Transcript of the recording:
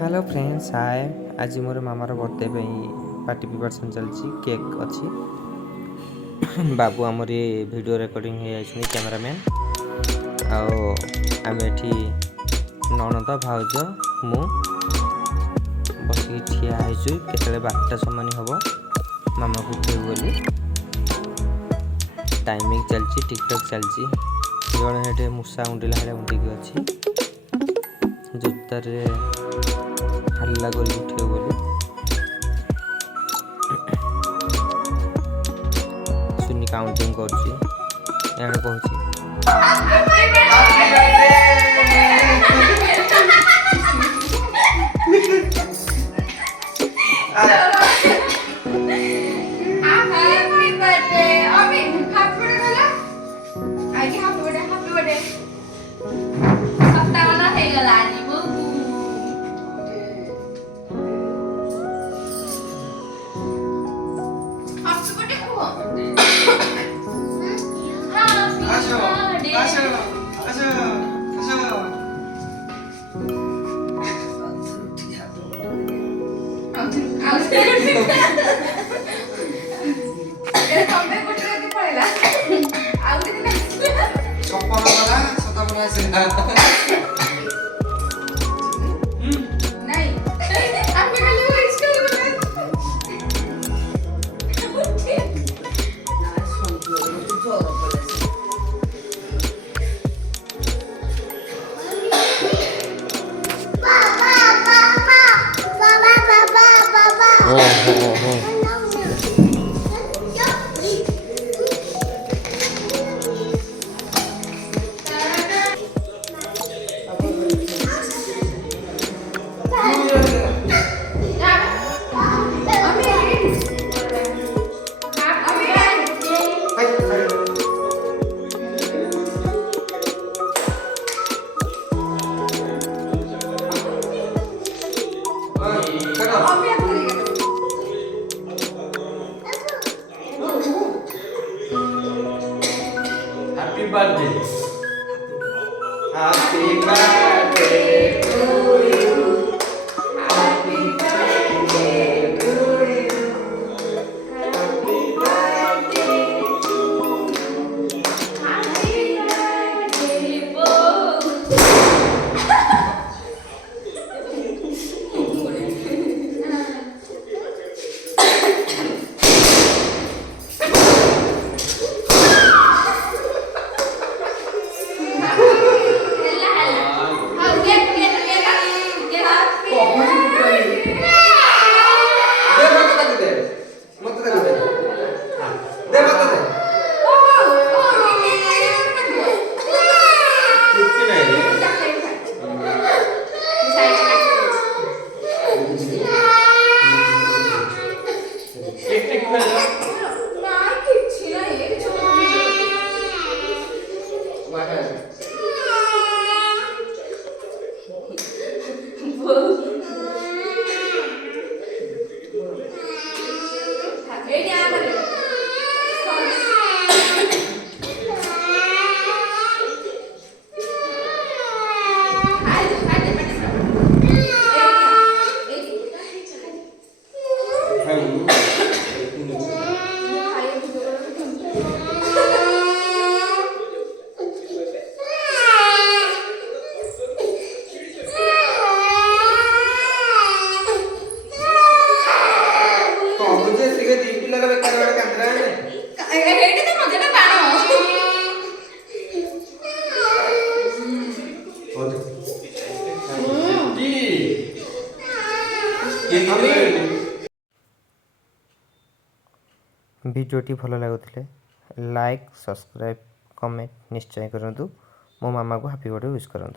Hello friends hi आज मोर मामार birthday पे पार्टी प्रिपरेशन चलती केक अच्छी बाबू आमर वीडियो रिकॉर्डिंग हो कैमरामैन आम एठी ननद भाउज मु बसिक ठिया केतले 12टा समान हम मामा को खेबू बोली टाइमिंग चलती टिकटक चलती जड़े मूषा उंडिला भाई उंडिकी अच्छी जोतार हल्ला कर उठे बोली सुनी काउंटिंग कर Happy birthday. Happy birthday to you. Happy birthday to you. Happy birthday to you. Happy birthday भिडियोटी भल लगुले लाइक सब्सक्राइब कमेंट निश्चय करूँ मो मामा को हैप्पी बर्थडे विश करूँ।